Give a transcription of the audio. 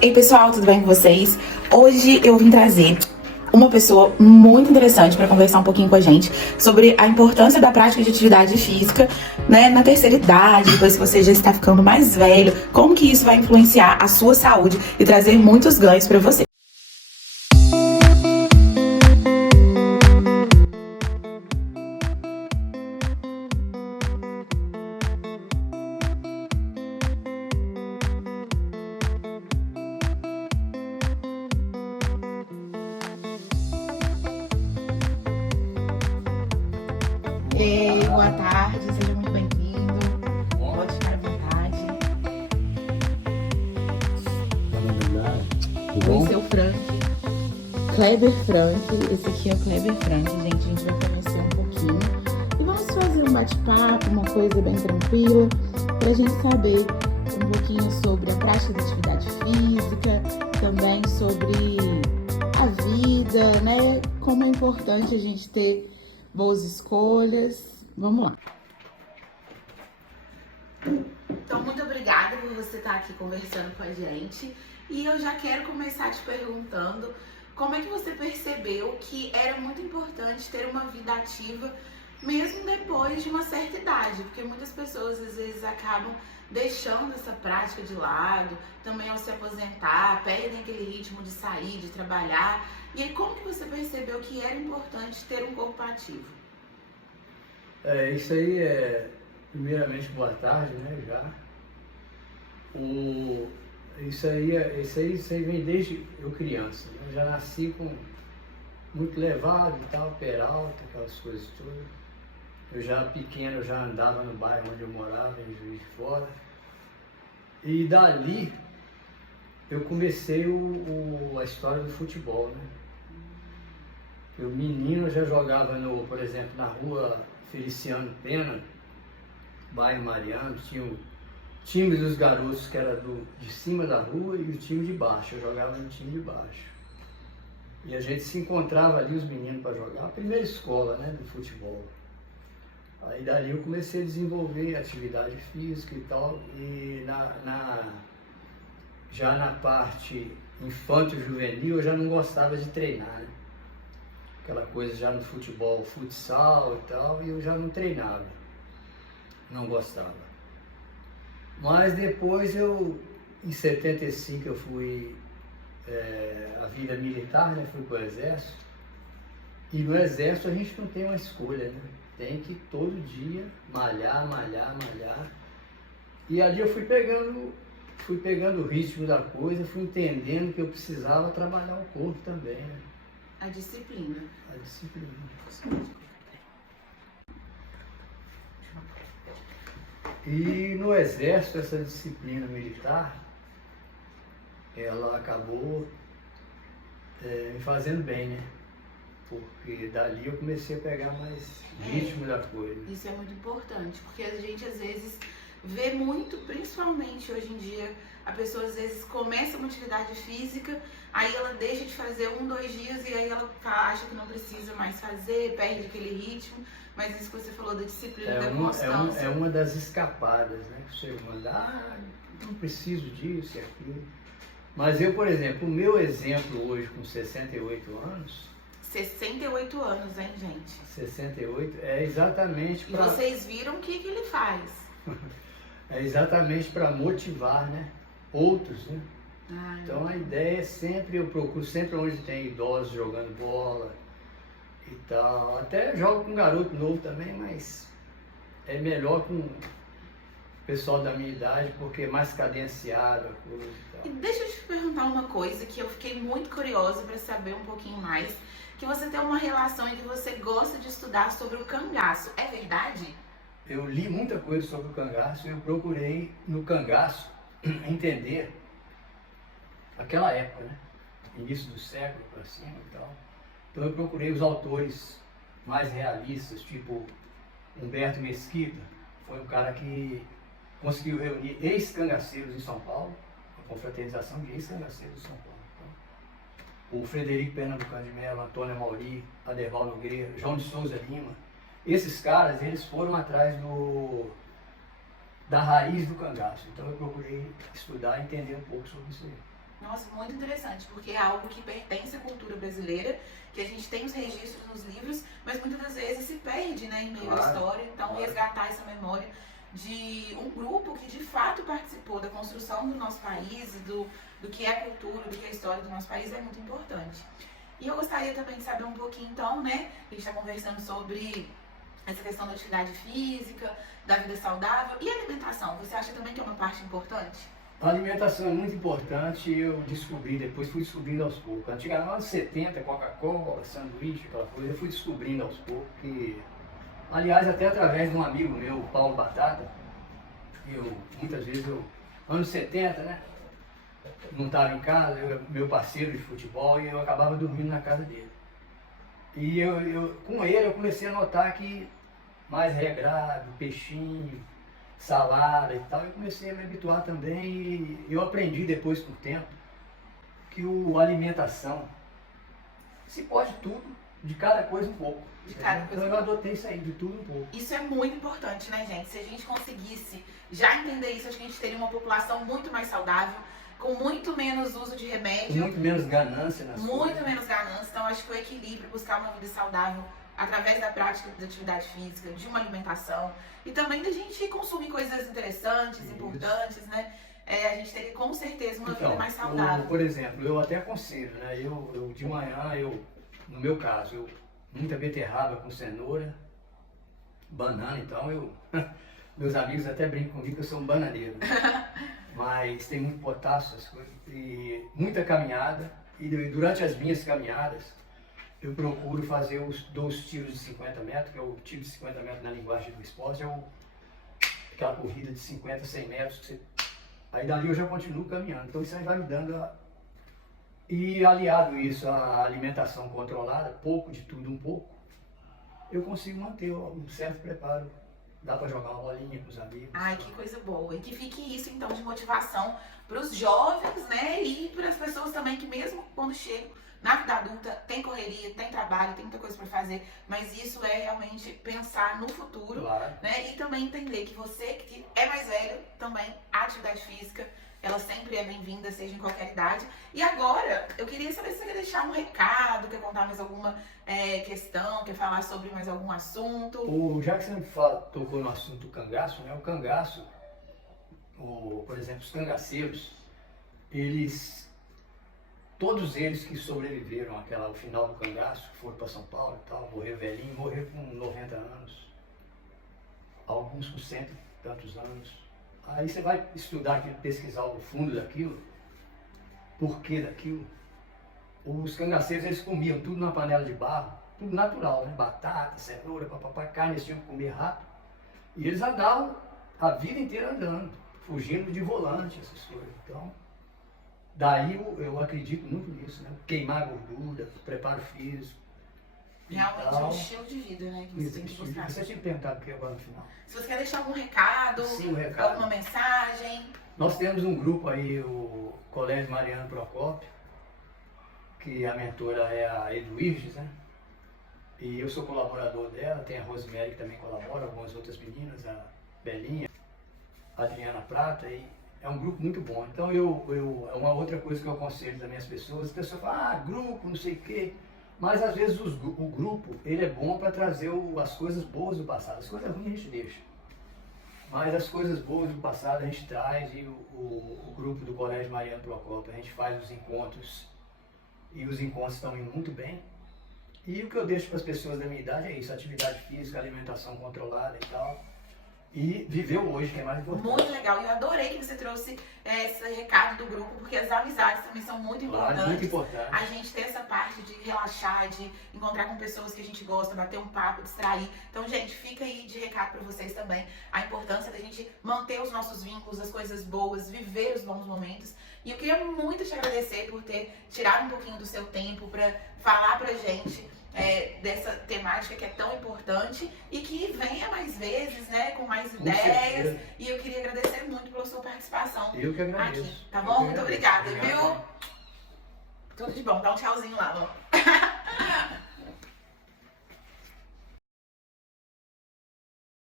Ei pessoal, tudo bem com vocês? Hoje eu vim trazer uma pessoa muito interessante para conversar um pouquinho com a gente sobre a importância da prática de atividade física, né, na terceira idade, depois que você já está ficando mais velho, como que isso vai influenciar a sua saúde e trazer muitos ganhos para você. Ei, boa tarde, seja muito bem-vindo. Pode ficar à vontade. Oi, seu Frank. Kleber Frank. Esse aqui é o Kleber Frank, gente. A gente vai conhecer um pouquinho. E vamos fazer um bate-papo, uma coisa bem tranquila, para a gente saber um pouquinho sobre a prática da atividade física, também sobre a vida, né? Como é importante a gente ter boas escolhas. Vamos lá. Então, muito obrigada por você estar aqui conversando com a gente. E eu já quero começar te perguntando como é que você percebeu que era muito importante ter uma vida ativa mesmo depois de uma certa idade, porque muitas pessoas às vezes acabam deixando essa prática de lado, também ao se aposentar, perdem aquele ritmo de sair, de trabalhar. E aí, como que você percebeu que era importante ter um corpo ativo? Isso aí primeiramente, boa tarde, né, já. Isso aí vem desde eu criança, né? Eu já nasci com muito levado e tal, peralta, aquelas coisas todas. Eu já pequeno, eu já andava no bairro onde eu morava, em Juiz de Fora. E dali eu comecei a história do futebol, né? Eu menino já jogava, por exemplo, na rua Feliciano Pena, bairro Mariano, tinha o time dos garotos que era de cima da rua e o time de baixo. Eu jogava no time de baixo. E a gente se encontrava ali, os meninos, para jogar. A primeira escola, né, do futebol. Aí dali eu comecei a desenvolver atividade física e tal. E já na parte infanto-juvenil eu já não gostava de treinar, né? Aquela coisa já no futebol, futsal e tal, e eu já não treinava, não gostava. Mas depois em 75 eu fui a vida militar, né? Fui para o exército, e no exército a gente não tem uma escolha, né? Tem que todo dia malhar. E ali eu fui pegando o ritmo da coisa, fui entendendo que eu precisava trabalhar o corpo também, né? A disciplina. A disciplina. E no exército, essa disciplina militar, ela acabou me fazendo bem, né? Porque dali eu comecei a pegar mais ritmo da coisa. Isso é muito importante, porque a gente às vezes vê muito, principalmente hoje em dia, a pessoa às vezes começa uma atividade física, aí ela deixa de fazer 2 dias e aí ela acha que não precisa mais fazer, perde aquele ritmo, mas isso que você falou da disciplina, da constância. É uma das escapadas, né? Você manda, não preciso disso e aquilo. Mas eu, por exemplo, o meu exemplo hoje com 68 anos... 68 anos, hein, gente? 68 é exatamente para... E vocês viram o que ele faz? É exatamente para motivar, né, outros, né? Então a ideia é sempre, eu procuro sempre onde tem idosos jogando bola e tal. Até jogo com garoto novo também, mas é melhor com o pessoal da minha idade, porque é mais cadenciado a coisa e tal. E deixa eu te perguntar uma coisa que eu fiquei muito curiosa para saber um pouquinho mais, que você tem uma relação em que você gosta de estudar sobre o cangaço, é verdade? Eu li muita coisa sobre o cangaço e eu procurei no cangaço entender aquela época, né? Início do século para cima e tal. Então eu procurei os autores mais realistas, tipo Humberto Mesquita, foi um cara que conseguiu reunir ex-cangaceiros em São Paulo, a confraternização de ex-cangaceiros em São Paulo. Então, o Frederico Pernambucano de Mello, Antônio Mauri, Aderval Nogueira, João de Souza Lima. Esses caras, eles foram atrás da raiz do cangaço. Então eu procurei estudar e entender um pouco sobre isso aí. Nossa, muito interessante, porque é algo que pertence à cultura brasileira, que a gente tem os registros nos livros, mas muitas das vezes se perde, né, em meio à história. Então, resgatar essa memória de um grupo que de fato participou da construção do nosso país, do que é a cultura, do que é a história do nosso país, é muito importante. E eu gostaria também de saber um pouquinho, então, né, a gente está conversando sobre essa questão da atividade física, da vida saudável e alimentação. Você acha também que é uma parte importante? A alimentação é muito importante e eu descobri, depois fui descobrindo aos poucos. Antigamente, nos anos 70, Coca-Cola, sanduíche, aquela coisa, eu fui descobrindo aos poucos que, aliás, até através de um amigo meu, Paulo Batata, muitas vezes anos 70, né? Não estava em casa, meu parceiro de futebol, e eu acabava dormindo na casa dele. E com ele eu comecei a notar que mais regrado, peixinho, salada e tal, eu comecei a me habituar também e eu aprendi depois com o tempo que a alimentação se pode tudo, de cada coisa um pouco. De cada coisa. Então eu adotei isso aí, de tudo um pouco. Isso é muito importante, né, gente? Se a gente conseguisse já entender isso, acho que a gente teria uma população muito mais saudável, com muito menos uso de remédio. Com muito menos ganância nas coisas. Muito menos ganância. Então, acho que o equilíbrio, buscar uma vida saudável através da prática de atividade física, de uma alimentação e também da gente consumir coisas interessantes, importantes, né? A gente teria com certeza uma vida mais saudável. Por exemplo, eu até aconselho, né? Eu de manhã, no meu caso, muita beterraba com cenoura, banana, então meus amigos até brincam comigo que eu sou um bananeiro. Mas tem muito potássio, essas coisas, e muita caminhada, e durante as minhas caminhadas eu procuro fazer os tiros de 50 metros, que é o tiro de 50 metros na linguagem do esporte, aquela corrida de 50, 100 metros, aí dali eu já continuo caminhando, então isso aí vai me dando, e aliado isso à alimentação controlada, pouco de tudo um pouco, eu consigo manter um certo preparo. Dá pra jogar uma bolinha com os amigos. Ai, que coisa boa. E que fique isso, então, de motivação para os jovens, né? E para as pessoas também que mesmo quando chegam na vida adulta, tem correria, tem trabalho, tem muita coisa para fazer. Mas isso é realmente pensar no futuro, claro, né? E também entender que você que é mais velho, também a atividade física, ela sempre é bem-vinda, seja em qualquer idade. E agora, eu queria saber se você quer deixar um recado, quer contar mais alguma questão, quer falar sobre mais algum assunto. Já que você tocou no assunto do cangaço, né? O cangaço, por exemplo, os cangaceiros, todos eles que sobreviveram ao final do cangaço, que foram para São Paulo e tal, morreram velhinho, morreram com 90 anos, alguns com 100 e tantos anos. Aí você vai estudar aquilo, pesquisar o fundo daquilo, porquê daquilo. Os cangaceiros, eles comiam tudo numa panela de barro, tudo natural, né? Batata, cenoura, papapá, carne, eles tinham que comer rápido. E eles andavam a vida inteira andando, fugindo de volante, essas coisas. Então, daí eu acredito muito nisso, né? Queimar a gordura, preparo físico. Realmente é um estilo de vida, né? Que você tem que buscar. Você tinha perguntado o que agora no final? Se você quer deixar algum recado, sim, alguma mensagem. Nós temos um grupo aí, o Colégio Mariano Procópio, que a mentora é a Eduirges, né? E eu sou colaborador dela, tem a Rosemary que também colabora, algumas outras meninas, a Belinha, a Adriana Prata, e é um grupo muito bom. Então é uma outra coisa que eu aconselho também às pessoas falam, grupo, não sei o quê. Mas às vezes o grupo, ele é bom para trazer as coisas boas do passado. As coisas ruins a gente deixa. Mas as coisas boas do passado a gente traz, e o grupo do Colégio Mariano Procópio, a gente faz os encontros, e os encontros estão indo muito bem. E o que eu deixo para as pessoas da minha idade é isso, atividade física, alimentação controlada e tal. E viver o hoje, que é mais importante. Muito legal. E eu adorei que você trouxe esse recado do grupo, porque as amizades também são muito importantes. Claro, muito importante. A gente ter essa parte de relaxar, de encontrar com pessoas que a gente gosta, bater um papo, distrair. Então, gente, fica aí de recado para vocês também a importância da gente manter os nossos vínculos, as coisas boas, viver os bons momentos. E eu queria muito te agradecer por ter tirado um pouquinho do seu tempo para falar pra gente dessa temática que é tão importante e que venha mais vezes, né, com mais ideias. E eu queria agradecer muito pela sua participação. Eu que agradeço. Aqui, tá bom? Muito obrigada, viu? Tudo de bom. Dá um tchauzinho lá, amor.